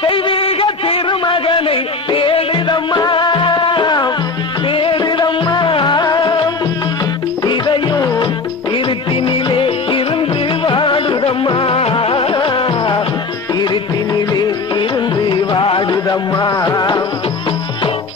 தெய்வீக திருமகனை தேடிடம்மா தேடிடம்மா இதையும் இருட்டினிலே இருந்து வாடுதம்மா இருட்டினிலே இருந்து வாடுதம்மா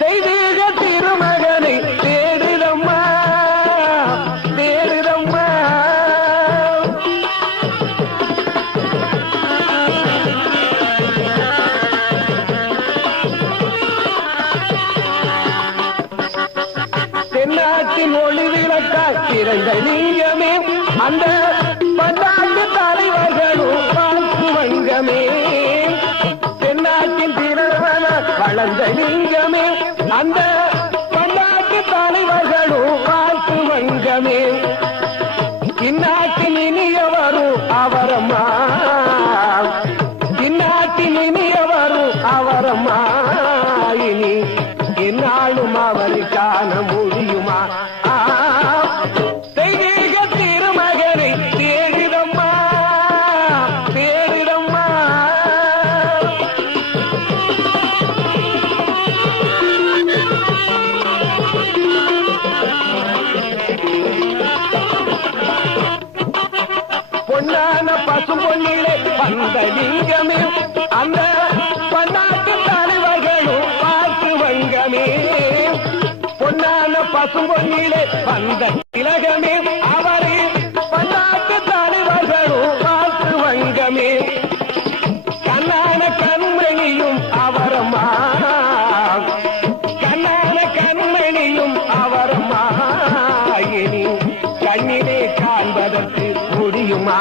தெய்வீக திருமகனை தேடிடம்மா தேடிடம்மா தென்னாட்டின் ஒளி விளக்காய் இறைந்த லிங்கமே அந்த பன்னாட்டு தலைவர்களும் வாழ்த்து வங்கமே தென்னாட்டின் திறவன வளர்ந்த லிங்கமே அந்த பன்னாட்டு தலைவர்களும் வாழ்த்து வங்கமே இந்நாட்டின் இனியவரும் அவரம்மா இந்நாட்டின் இனியவரும் அவரம்மா இனி என்னாலும் அவரை காண முடியுமா தெய்வீக திருமகனை தேடிடம்மா தேடிடம்மா பொன்னான பசும் பொன்னிலே வந்த லிங்கமே அந்த பன்னாட்டு தலைவர்களும் பார்த்து வங்கமே பொன்னான பசும் பொன்னிலே வந்த திலகமே அவரே பன்னாட்டு தலைவர்களும் பார்த்து வங்கமே கண்ணான கண்மணியும் அவரம்மா கண்ணான கண்மணியும் அவரம்மா இனி கண்ணிலே காண்பதற்கு முடியுமா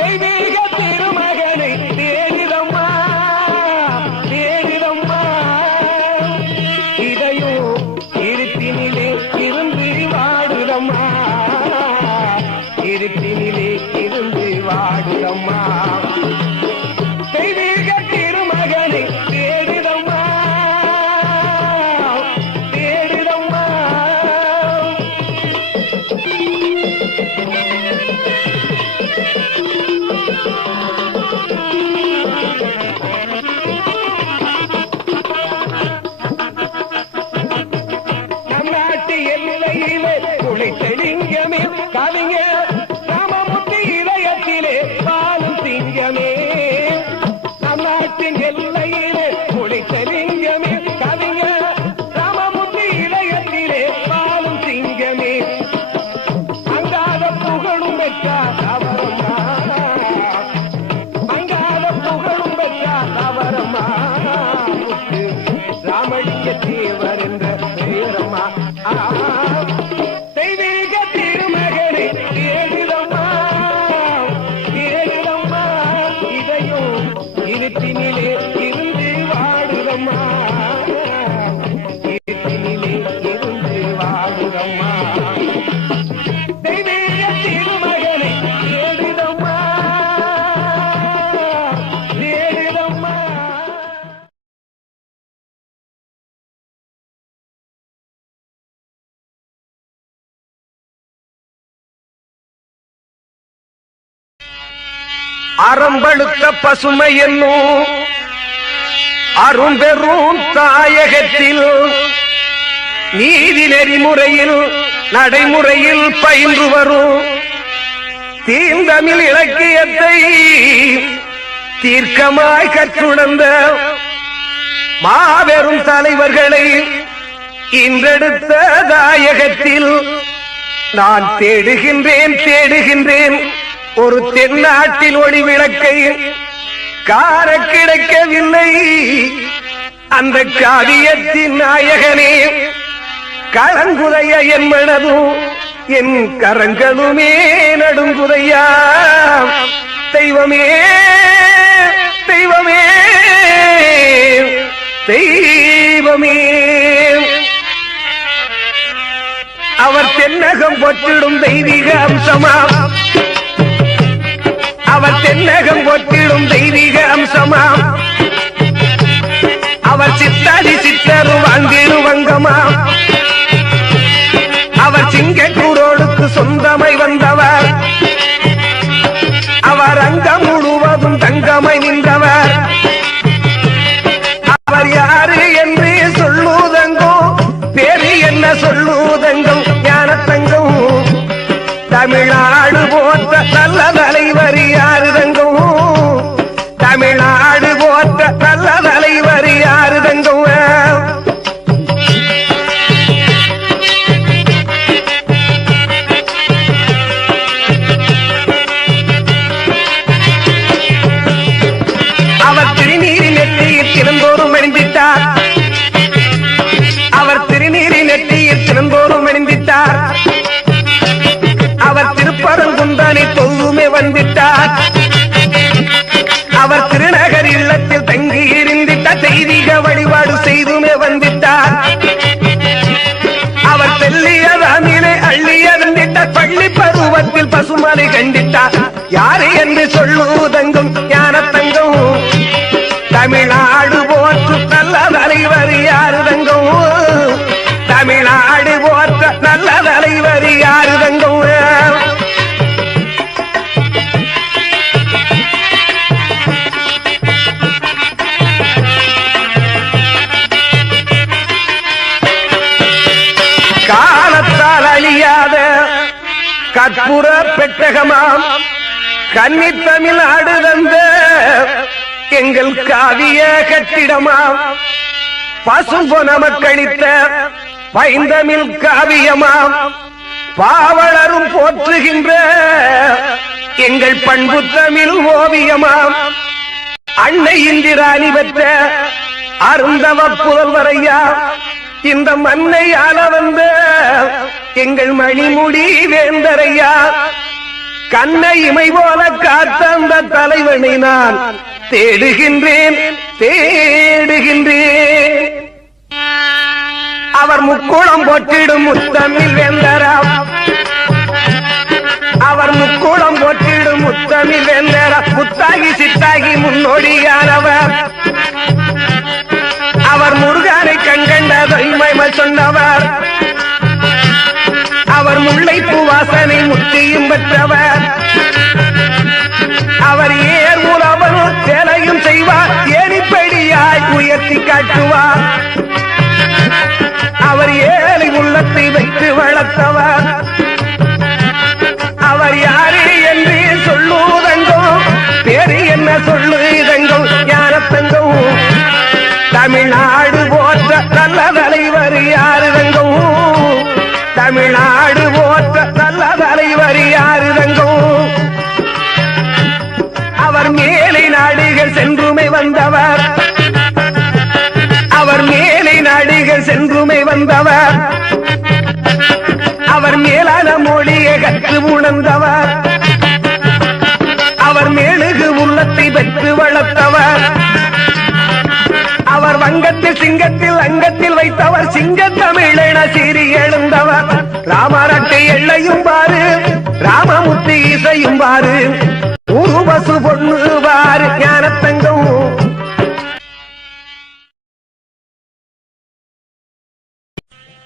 தெய்வீக திருமகனை தேடிடம்மா தேடிடம்மா இதையும் இருட்டினிலே இருந்து வாடுதம்மா இருட்டினிலே இருந்து வாடுதம்மா தெய்வீக திருமகனை தேடிடம்மா தேடிடம்மா நம் நாட்டு எல்லையிலே குளித்த லிங்கமே கவிஞர் ராமமூர்த்தி இதயத்திலே பாலும் சிங்கமே நம் நாட்டின் எல்லையிலே குளித்த லிங்கமே கவிஞர் ராமமூர்த்தி இதயத்திலே பாலும் சிங்கமே அங்காத புகழும் பெற்றார் அவரம்மா அங்காத புகழும் பெற்றார் அவரம்மா ராமலிங்க தேவர் என்ற பெயரம்மா தெய்வீக திருமகனை தேடிடம்மா தேடிடம்மா இதையும் இருட்டினிலே இருந்து வாடுதம்மா இருட்டினிலே இருந்து வாடுதம்மா தெய்வீக திருமகனை தேடிடம்மா தேடிடம்மா அறம்பழுத்த பசுமை என்னும் அரும்பெரும் தாயகத்தில் நீதி நெறிமுறையில் நடைமுறையில் பயின்று வரும் தீந்தமிழ் இலக்கியத்தை தீர்க்கமாய் கற்றுணர்ந்த மாபெரும் தலைவர்களை இன்றெடுத்த தாயகத்தில் நான் தேடுகின்றேன் தேடுகின்றேன் ஒரு தென்னாட்டில் ஒளி விளக்கை காண கிடைக்கவில்லை அந்த காவியத்தின் நாயகனே களங்குதைய என் மனதும் என் கரங்களுமே நடுங்குதையா தெய்வமே தெய்வமே தெய்வமே அவர் தென்னகம் பொற்றிடும் தெய்வீக அம்சமா அவர் தென்னகம் பொற்றிடும் தெய்வீக அம்சமா அவர் சித்தாடி சித்தரு வாழ்ந்திடு வங்கமா அவர் சிங்கக்கூரோடுக்கு சொந்தமை வந்தவர் அவர் அங்கம் முழுவதும் தங்கமை நின்ற வந்தவர் அவர் யாரு என்று சொல்லுதங்கோ பேரு என்ன சொல்லுதங்கம் ஞானத்தங்கம் தமிழ்நாடு போற்ற நல்ல தலைவர் யாருதங்கம் தமிழ்நாடு போற்ற நல்ல தலைவர் யாருதங்கம் அவர் திருநீரின் நெற்றியில் தினந்தோறும் அணிந்திட்டார் அவர் திருநீரின் நெற்றியில் தினந்தோறும் அணிந்திட்டார் அவர் திருப்பரங்குன்றனை தொழுமே வந்திட்டார் அவர் திருநகர் இல்லத்தில் தங்கி இருந்திட்டார் தெய்வீக வழிபாடு செய்துமே வந்திட்டார் அவர் தெல்லியதானிலே அள்ளியறிந்திட்டார் பள்ளி பருவத்தில் பசுமலை கண்டிட்டார் யாரு என்று சொல்லுதங்கும் ஞானத்தங்கம் தமிழ்நாடு போற்று நல்ல தலைவர் யாருதங்கம் தமிழ்நாடு போற்ற நல்ல தலைவர் யாருதங்கம் காலத்தால் அழியாத கற்பூர பெட்டகமாம் கன்னித்தமிழ் நாடு தந்த எங்கள் காவிய கட்டிடமாம் பசும்பொன மக்களித்த பைந்தமிழ் காவியமாம் பாவலரும் போற்றுகின்ற எங்கள் பண்பு தமிழ் ஓவியமாம் அன்னை இந்திராணி பெற்ற அருந்தவ புதல்வரையா இந்த மண்ணை ஆள வந்த எங்கள் மணிமுடி வேந்தரையா கண்ணை இமை போல காத்த அந்த தலைவனை நான் தேடுகின்றேன் தேடுகின்றேன் அவர் முக்குளம் போட்டிடும் முத்தமிழ் வேந்தராம் அவர் முக்குளம் போட்டிடும் முத்தமிழ் வேந்தரா முத்தாகி சித்தாகி முன்னோடியானவர் அவர் முருகனை கண்கண்ட தொய்மை சொன்னவர் அவர் முல்லைப்பூ வாசனை முத்தியும் பெற்றவர் அவர் ஏர் உறவனும் சேலையும் செய்வார் ஏனிப்படியாய் உயர்த்தி காட்டுவார் அவர் ஏழை உள்ளத்தை வைத்து வளர்த்தவர் அவர் யாரு என்று சொல்லுதங்கோ பேரு என்ன சொல்லுதங்கோ ஞானத்தங்கோ தமிழ்நாடு போற்ற நல்ல தலைவர் யாருதங்கோ தமிழ்நாடு போற்ற நல்ல தலைவர் யாருதங்கோ அவர் மேலை நாடுகள் சென்றுமை வந்தவர் அவர் மேலை நாடுகள் சென்றுமை வந்தவர் அவர் மேலான மொழியை கற்று உணர்ந்தவர் அவர் மேலுகு உள்ளத்தை பெற்று வளர்த்தவர் அவர் வங்கத்தில் சிங்கத்தில் அங்கத்தில் வைத்தவர் சிங்க தமிழென சீறி எழுந்தவர் ராமரட்டை எல்லையும் பாரு ராமமுத்தி இசையும் பாரு உருவசு பொண்ணு பாரு ஞானத்தங்கம்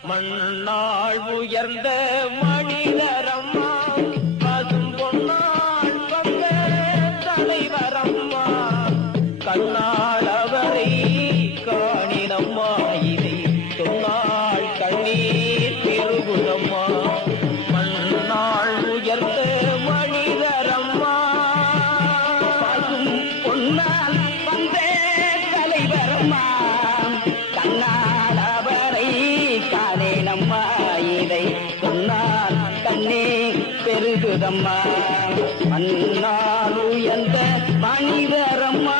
மண்ணாள் உயர்ந்த மனிதரம்மா பசும் பொன்னாள் கொண்ட தலைவரம்மா கண்ணாள் அவரை காணினம்மா இதை சொன்னால் கண்ணீர் பெருகுதம்மா மண்ணாள் உயர்ந்த மனிதரம்மா பசும் பொன்னால் வந்த தலைவரம்மா கண்ணாள் அவரை காணேனம்மா இதை சொன்னால் கண்ணே பெருகுதம்மா மண்ணால் உயர்ந்த மனிதரம்மா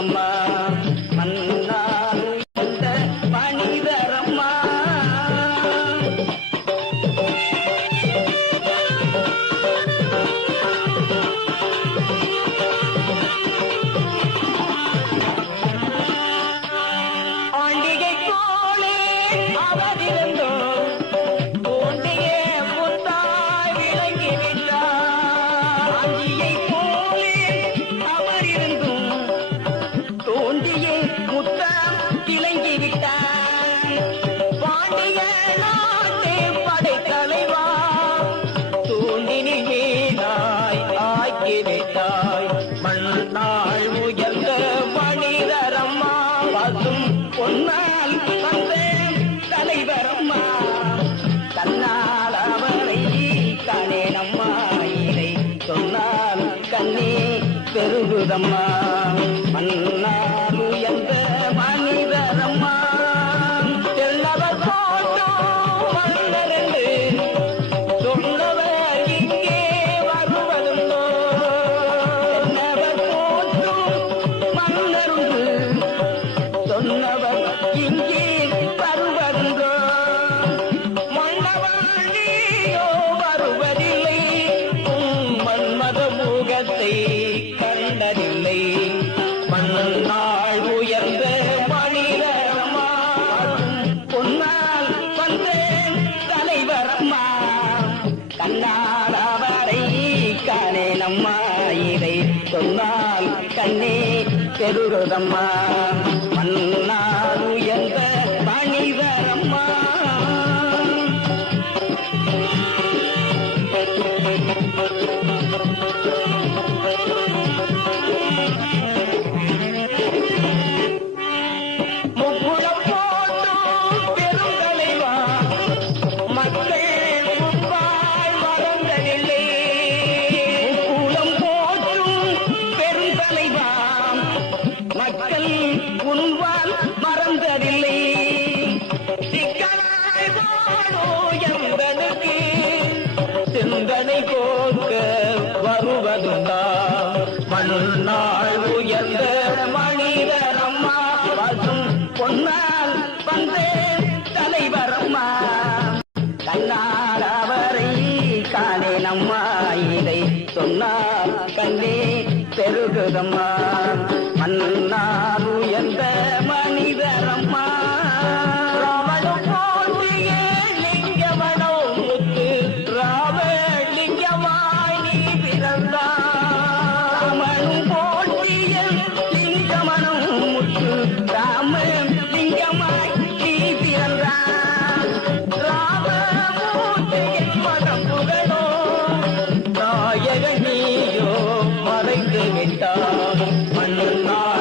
பெருகுதம்மா மன்னால் உயர்ந்த மனிதரம்மா ஆண்டிகை போலே அவர் இருந்தோ தோண்டியே முத்தாய் விளங்கி விட்டார் ஆண்டியை போலே அவர் இருந்தும் தோண்டியே முத்தம் விளங்கி விட்டார் பாண்டிய நாட்டு படைத்தலைவா தோண்டினில் வீணாய் ஆக்கி விட்டாய் மண்ணாள் உயர்ந்த மனிதரம்மா பசும் பொன்னால் வந்த தலைவரம்மா தன்னால் அவரை காணேனம்மா இதை சொன்னால் கண்ணே பெருகுதம்மா மன்னால் உயர்ந்த மனிதரம்மா தெல்லவர் போட்டோ மன்னரென்று சொன்னவர் இங்கே வருவதுண்டோ தென்னவர் போட்டும் மன்னருண்டு சொன்னவர் இங்கே வருவதுண்டோ மன்னவாண்டியோ வருவதில்லை மன்மத முகத்தை கண்டதில்லை மண்ணாள் உயர்ந்த மனிதரம்மா பொன்னால் வந்த தலைவரம்மா கண்ணால் அவரை காணேனம்மா இதை சொன்னால் கண்ணே பெருகுதம்மா மண்ணால் உயர்ந்த மனிதரம்மா முக்குளம் போட்டும் பெருந்தலைவா மக்கள் முன்பாய் மறந்ததில்லை முக்குளம் போட்டும் பெருந்தலைவா மக்கள் உன்வால் மறந்ததில்லை சிக்கலாய் வாழோ என்பதற்கு சிந்தனை போக்க வருவதுண்டா மண்ணாள் உயர்ந்த மனிதரம்மா பசும் பொன்னால் வந்த தலைவரம்மா கண்ணால் அவரை காணேனம்மா இதை சொன்னால் கண்ணே பெருகுதம்மா மன்னால் உயர்ந்த மனிதரம்மா ராவணம் போற்றிய லிங்கமனோ முத்து ராமலிங்கமாய் நீ பிறந்தாய் ராமனும் போற்றிய லிங்கமனோ முத்து ராமலிங்கமாய் நீ பிறந்தாய் ராமமூர்த்தியின் மனம் புகழோ நாயகன் நீயோ மறைந்து விட்டார் மன்னால்